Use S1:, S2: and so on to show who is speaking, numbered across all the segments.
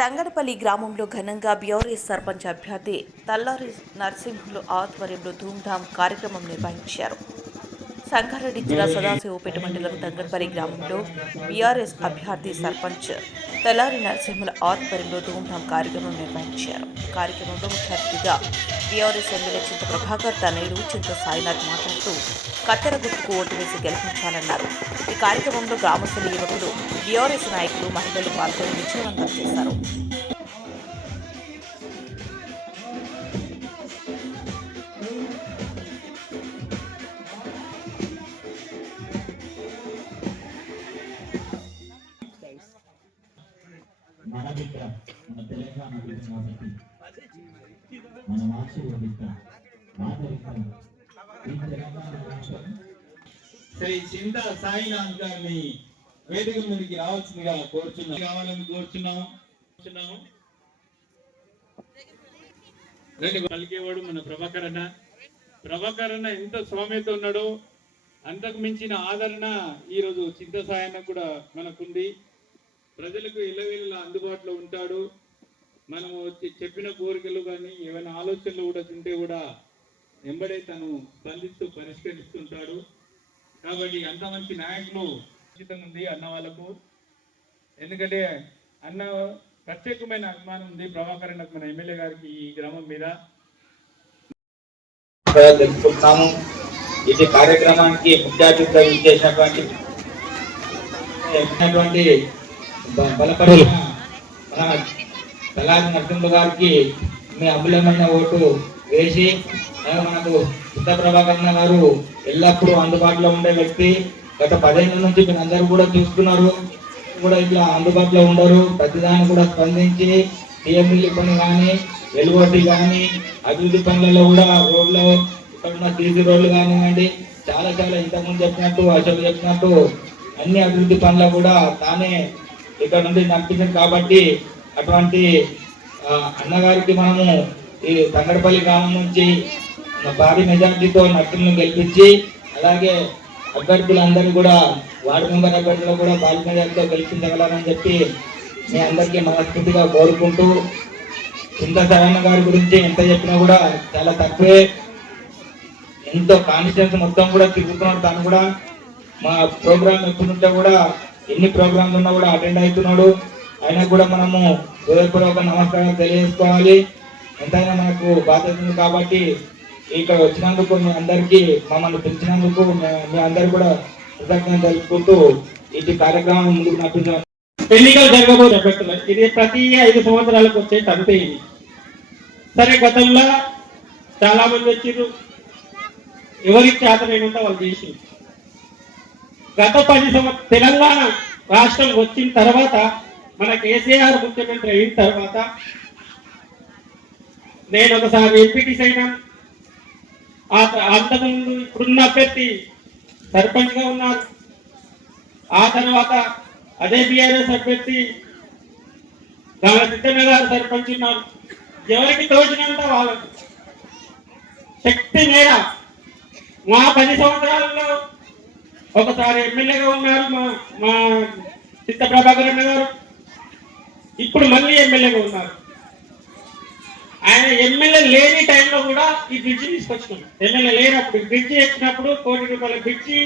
S1: తంగడపల్లి గ్రామంలో ఘనంగా బీఆర్ఎస్ సర్పంచ్ అభ్యర్థి తల్లారి నరసింహులు ఆధ్వర్యంలో ధూమ్ధామ్ కార్యక్రమం నిర్వహించారు. సంగారెడ్డి జిల్లా సదాశివపేట మండలం తంగడపల్లి గ్రామంలో బీఆర్ఎస్ అభ్యర్థి సర్పంచ్ తెల్లారి నరసింహుల ఆధ్వర్యంలో ధూమ్ధామ్ కార్యక్రమం నిర్వహించారు. కార్యక్రమంలో ముఖ్య అతిథిగా బీఆర్ఎస్ ఎమ్మెల్యే చింత ప్రభాకర్ తనయుడు చింత సాయినాథ్ మాట్లాడుతూ కత్తెర గుర్తుకు ఓటు వేసి గెలిపించాలన్నారు ఈ కార్యక్రమంలో గ్రామస్తుల యువకులు బీఆర్ఎస్ నాయకులు మహిళలు పాల్గొని విజయవంతం చేశారు.
S2: మన మాతృ బిడ్డ ఈ తెలంగాణ రాష్ట్రం
S3: శ్రీ చింత సాయినాథ్ గారిని వేదిక మీదకి రావాల్సిందిగా కోరుచున్నాం. కావాలని కోరుచున్నాం. కోరుచున్నాము. రండి. పలికేవాడు మన ప్రభాకర్ అన్న ప్రభాకర్ అన్న ఎంత స్వామ్యత ఉన్నాడో అంతకు మించిన ఆదరణ ఈరోజు చింత సాయన్న కూడా మనకుంది. ప్రజలకు ఇళ్ళవేళలా అందుబాటులో ఉంటాడు. మనం వచ్చి చెప్పిన కోరికలు కానీ ఏమైనా ఆలోచనలు కూడా తింటే కూడా వెంబడే తను స్పందిస్తూ పరిష్కరిస్తుంటాడు. కాబట్టి అంత మంచి నాయకులు ఉచితం ఉంది అన్న వాళ్ళకు. ఎందుకంటే అన్న ప్రత్యేకమైన అభిమానం ఉంది ప్రభాకర్ మన ఎమ్మెల్యే గారికి ఈ గ్రామం మీద.
S4: తెలుసుకుంటున్నాము ఇది కార్యక్రమానికి ముఖ్య అతిథిగా ఇచ్చేసినటువంటి ఇచ్చినటువంటి మన తలాది నరసింహ గారికి మీ అమూల్యమైన ఓటు వేసి మనకు సిద్ధ ప్రభాకరణ గారు ఎల్లప్పుడూ అందుబాటులో ఉండే వ్యక్తి. గత పదిహేను నుంచి మీరు అందరూ కూడా చూస్తున్నారు. కూడా ఇట్లా అందుబాటులో ఉండరు. ప్రతిదాన్ని కూడా స్పందించి టీఎంఎల్ఏ పని కానీ వెలువటి కానీ అభివృద్ధి పనులలో కూడా రోడ్లు ఇక్కడ ఉన్న సీసీ రోడ్లు కానివ్వండి చాలా చాలా ఇంతకుముందు చెప్పినట్టు అశోక్ చెప్పినట్టు అన్ని అభివృద్ధి పనులు కూడా తానే ఇక్కడ నుండి నడిపించింది కాబట్టి అటువంటి అన్నగారికి మనము ఈ తంగడపల్లి గ్రామం నుంచి భారీ మెజార్టీతో నటులను గెలిపించి అలాగే అభ్యర్థులందరూ కూడా వార్డు మెంబర్ అభ్యర్థులు కూడా భారీ మెజార్టీతో గెలిపించగలరని చెప్పి మీ అందరికీ మనస్ఫూర్తిగా కోరుకుంటూ చింత సరణ గారి గురించి ఎంత చెప్పినా కూడా చాలా తక్కువే. ఎంతో కాన్స్టిట్యూన్స్ మొత్తం కూడా తిరుగుతున్నాడు తను కూడా. మా ప్రోగ్రామ్ ఎప్పుడుంటే కూడా ఎన్ని ప్రోగ్రామ్స్ ఉన్నా కూడా అటెండ్ అవుతున్నాడు. అయినా కూడా మనము హృదయపూర్వక నమస్కారం తెలియజేసుకోవాలి. ఎంతైనా మనకు బాధ్యత ఉంది కాబట్టి ఇక్కడ వచ్చినందుకు మీ అందరికీ మమ్మల్ని పిలిచినందుకు మీ- మీ అందరు కూడా కృతజ్ఞత తెలుపుకుంటూ ఇటు కార్యక్రమం ముందుకు నడుపుతున్నాం
S3: ఎన్నికలు జరగబోతున్న ఇది ప్రతి ఐదు సంవత్సరాలకు వచ్చే అంతే ఇది సరే గతంలో చాలా మంది వచ్చిర్రు. ఎవరికి చేతనైనంత వాళ్ళు చేసి గత పది సంవత్సరం తెలంగాణ రాష్ట్రం వచ్చిన తర్వాత మన కేసీఆర్ ముఖ్యమంత్రి అయిన తర్వాత నేను ఒకసారి ఎంపీటీస్ అయినా ఆ అంతకుముందు ఇప్పుడున్న అభ్యర్థి సర్పంచ్గా ఉన్నారు. ఆ తర్వాత అదే బీఆర్ఎస్ అభ్యర్థి దాని సిద్ధన్న గారు సర్పంచ్ ఉన్నారు. ఎవరికి తోచినంత వాళ్ళకు. శక్తి మేర మా పది సంవత్సరాలలో ఒకసారి ఎమ్మెల్యేగా ఉన్నారు మా మా చిత్త ప్రభాకర్ గారు. ఎమ్మెల్యేగా ఉన్నారు. ఆయన ఎమ్మెల్యే లేని టైంలో కూడా ఈ బ్రిడ్జి తీసుకొచ్చుకున్నాం ఎమ్మెల్యే లేనప్పుడు బ్రిడ్జి ఎక్కినప్పుడు కోటి రూపాయల బ్రిడ్జి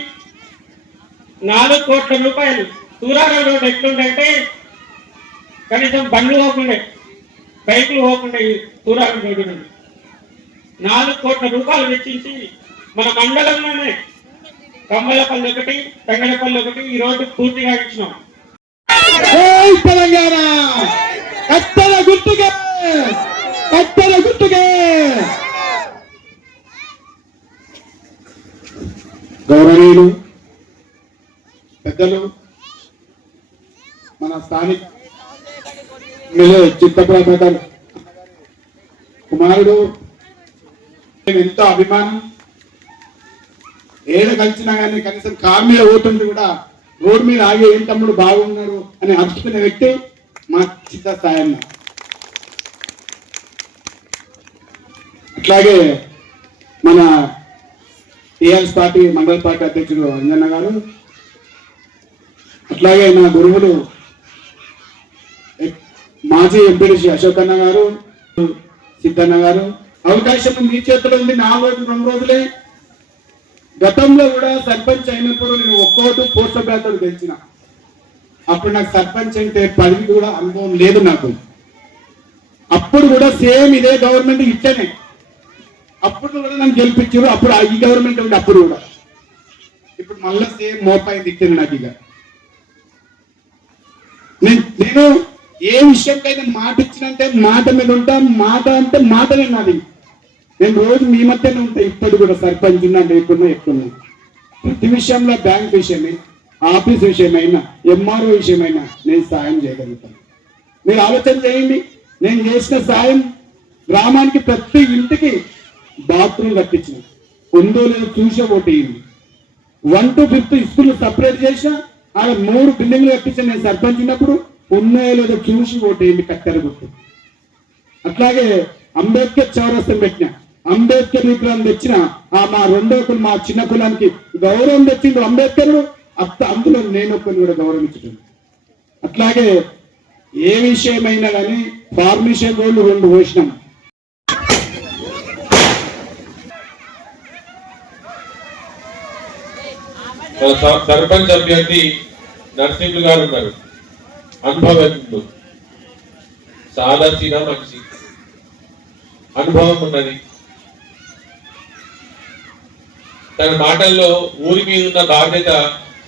S3: నాలుగు కోట్ల రూపాయలు. సూరారం రోడ్ ఎట్లుందంటే కనీసం బండ్లు పోకుండే బైకులు పోకుండే ఈ రోడ్డు నుండి. నాలుగు కోట్ల రూపాయలు వెచ్చించి మన మండలంలోనే కమ్మలపల్లి ఒకటి తంగడపల్లి ఒకటి ఈ రోడ్డు పూర్తిగా ఇచ్చినాం.
S5: తెలంగాణ! కత్తెర గుర్తుకే కత్తెర గుర్తుకే గౌరవనీయులు పెద్దలు మన స్థానిక ఎమ్మెల్యే కుమారుడు ఎంతో అభిమానం. ఏడ కలిసినా కానీ కనీసం కార్ మీద పోతుంటే కూడా రోడ్డు మీద ఆగి ఏం తమ్ముడు బాగున్నాడు అని అర్చుకునే వ్యక్తి. మా చిత్త సాయన్న అట్లాగే మన టిఆర్ఎస్ పార్టీ మండల పార్టీ అధ్యక్షుడు అంజన్న గారు అట్లాగే నా గురువులు మాజీ ఎంపీడీసీ అశోక్ అన్న గారు సిద్ధన్న గారు. అవకాశం మీ చేతిలో ఉంది నా రోజు రెండు రోజులే. గతంలో కూడా సర్పంచ్ అయినప్పుడు నేను ఒక్కోటి పోస్ట్ బ్యాటర్ గెలిచిన అప్పుడు నాకు సర్పంచ్ అంటే పదవి కూడా అనుభవం లేదు నాకు. అప్పుడు కూడా సేమ్ ఇదే గవర్నమెంట్ ఇట్టనే అప్పుడు కూడా నన్ను గెలిపించారు అప్పుడు ఈ గవర్నమెంట్ ఉంది అప్పుడు కూడా. ఇప్పుడు మళ్ళీ సేమ్ మోపాయి దిక్కింది నాకు ఇక. నేను నేను ఏ విషయంకైనా మాట ఇచ్చినంటే మాట మీద ఉంటా మాట అంటే మాటనే నాది. నేను రోజు మీ మధ్యనే ఉంటా ఇప్పుడు కూడా సర్పంచ్ ఉన్నా లేకున్నా ఎక్కున్నా ప్రతి విషయంలో బ్యాంక్ విషయమే. ఆఫీస్ విషయమైనా ఎంఆర్ఓ విషయమైనా నేను సాయం చేయగలుగుతాను. మీరు ఆలోచన చేయండి. నేను చేసిన సాయం గ్రామానికి ప్రతి ఇంటికి బాత్రూమ్ కట్టించిన. ఉందో లేదో చూసే ఒకటి one two fifth school separate చేసిన ఆడ మూడు బిల్డింగ్లు కట్టించిన నేను సర్పంచ్ ఉన్నప్పుడు ఉన్నాయో లేదో చూసి ఓటేయండి కట్టారు గుర్తు అట్లాగే అంబేద్కర్ చౌరస్తం పెట్టిన అంబేద్కర్ విగ్రహం తెచ్చిన ఆ మా రెండో మా చిన్న కులానికి గౌరవం తెచ్చిండు అంబేద్కర్ అత్త అందులో నేను కొన్ని కూడా గౌరవించడం అట్లాగే ఏ విషయమైనా కానీ ఫార్మేషన్ రోడ్లు రెండు పోసినాం.
S6: సర్పంచ్ అభ్యర్థి నర్సింహులు గారు ఉన్నారు. అనుభవజ్ఞుడు సాదాసీన మనిషి. అనుభవం ఉన్నది. తన మాటల్లో ఊరి మీద ఉన్న బాధ్యత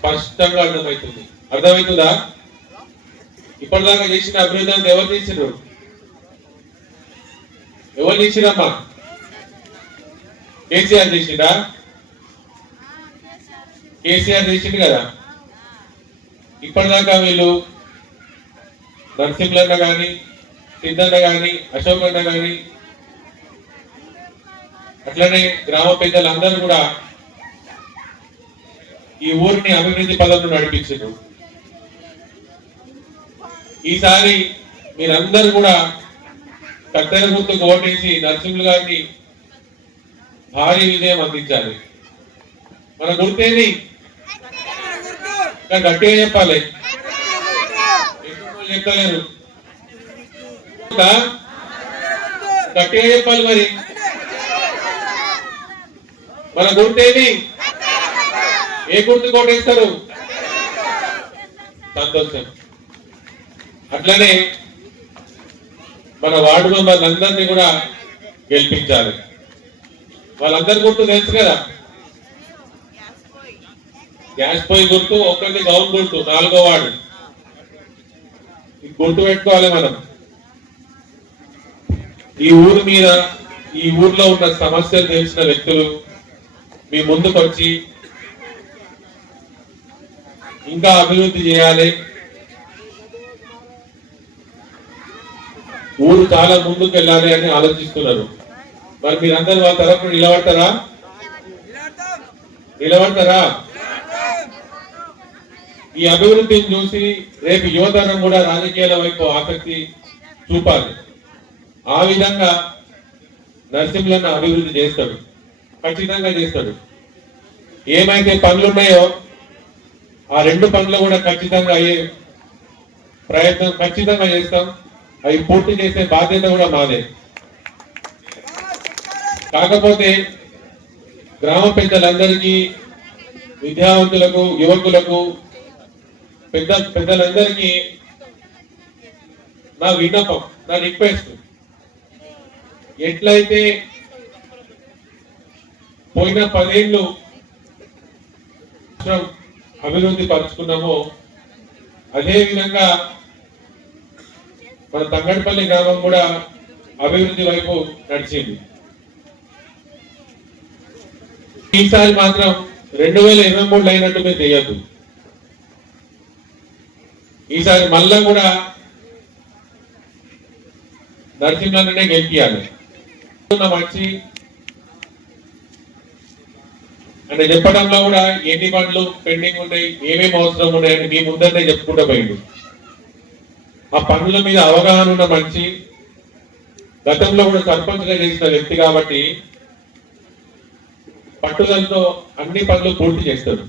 S6: స్పష్టంగా అర్థమవుతుంది. అర్థమవుతుందా? ఇప్పటిదాకా చేసిన అభివృద్ధి అంతా ఎవరు చేసినారు ఎవరు చేసిరమ్మా కేసీఆర్ చేసిండా? కేసీఆర్ చేసిండు కదా? ఇప్పటిదాకా వీళ్ళు నరసింహులన్న కానీ సిద్ధన్న కానీ అశోక్ అన్న కానీ అట్లనే గ్రామ పెద్దలందరూ కూడా ఈ ఊరిని అభివృద్ధి పదంలో నడిపించారు ఈసారి మీరందరూ కూడా కత్తెర గుర్తుకు ఓటేసి నరసింహులు గారిని భారీ విజయం అందించాలి. మన గుర్తేది? గట్టిగా చెప్పాలి. ఎక్కువ చెప్తలేరు గట్టిగా చెప్పాలి మరి. మన గుర్తేది? ఏ గుర్తు కోటేస్తారు సంతోషం. అట్లనే మన వార్డు మెంబర్లందరినీ కూడా గెలిపించాలి. వాళ్ళందరి గుర్తు తెలుసు కదా? గ్యాస్ పోయి గుర్తు ఒకటి గౌన్ గుర్తు నాలుగో వాడు ఇది గుర్తు పెట్టుకోవాలి మనం. ఈ ఊరు మీద ఈ ఊర్లో ఉన్న సమస్యలు తెలిసిన వ్యక్తులు మీ ముందుకు వచ్చి ఇంకా అభివృద్ధి చేయాలి. ఊరు చాలా ముందుకు వెళ్ళాలి అని ఆలోచిస్తున్నారు. మరి మీరందరూ వాళ్ళ తరఫున నిలబడతారా? నిలబడతారా? ఈ అభివృద్ధిని చూసి రేపు యువతరం కూడా రాజకీయాల వైపు ఆసక్తి చూపాలి. ఆ విధంగా నరసింహులను అభివృద్ధి చేస్తాడు. ఖచ్చితంగా చేస్తాడు. ఏమైతే పనులున్నాయో ఆ రెండు పనులు కూడా ఖచ్చితంగా అయ్యే ప్రయత్నం ఖచ్చితంగా చేస్తాం. అవి పూర్తి చేసే బాధ్యత కూడా మాదే. కాకపోతే గ్రామ పెద్దలందరికీ విద్యావంతులకు యువకులకు పెద్ద పెద్దలందరికీ నా విన్నపం నా రిక్వెస్ట్. ఎట్లయితే పోయిన పదేళ్ళు అభివృద్ధి పరుచుకున్నామో అదే విధంగా మన తంగడపల్లి గ్రామం కూడా అభివృద్ధి వైపు నడిచింది. ఈసారి మాత్రం రెండు వేల ఇరవై మూడులో అయినట్టు మీరు చేయొద్దు ఈసారి మళ్ళా కూడా నరసింహనే గెలిపియాలి. మంచి మనిషి అంటే చెప్పడంలో కూడా ఎన్ని పనులు పెండింగ్ ఉన్నాయి ఏమేమి అవసరం ఉన్నాయని మీ ముందరనే చెప్పుకుంటూ పోయిండు. ఆ పనుల మీద అవగాహన ఉన్న మనిషి గతంలో కూడా సర్పంచ్గా చేసిన వ్యక్తి కాబట్టి పట్టుదలతో అన్ని పనులు పూర్తి చేస్తారు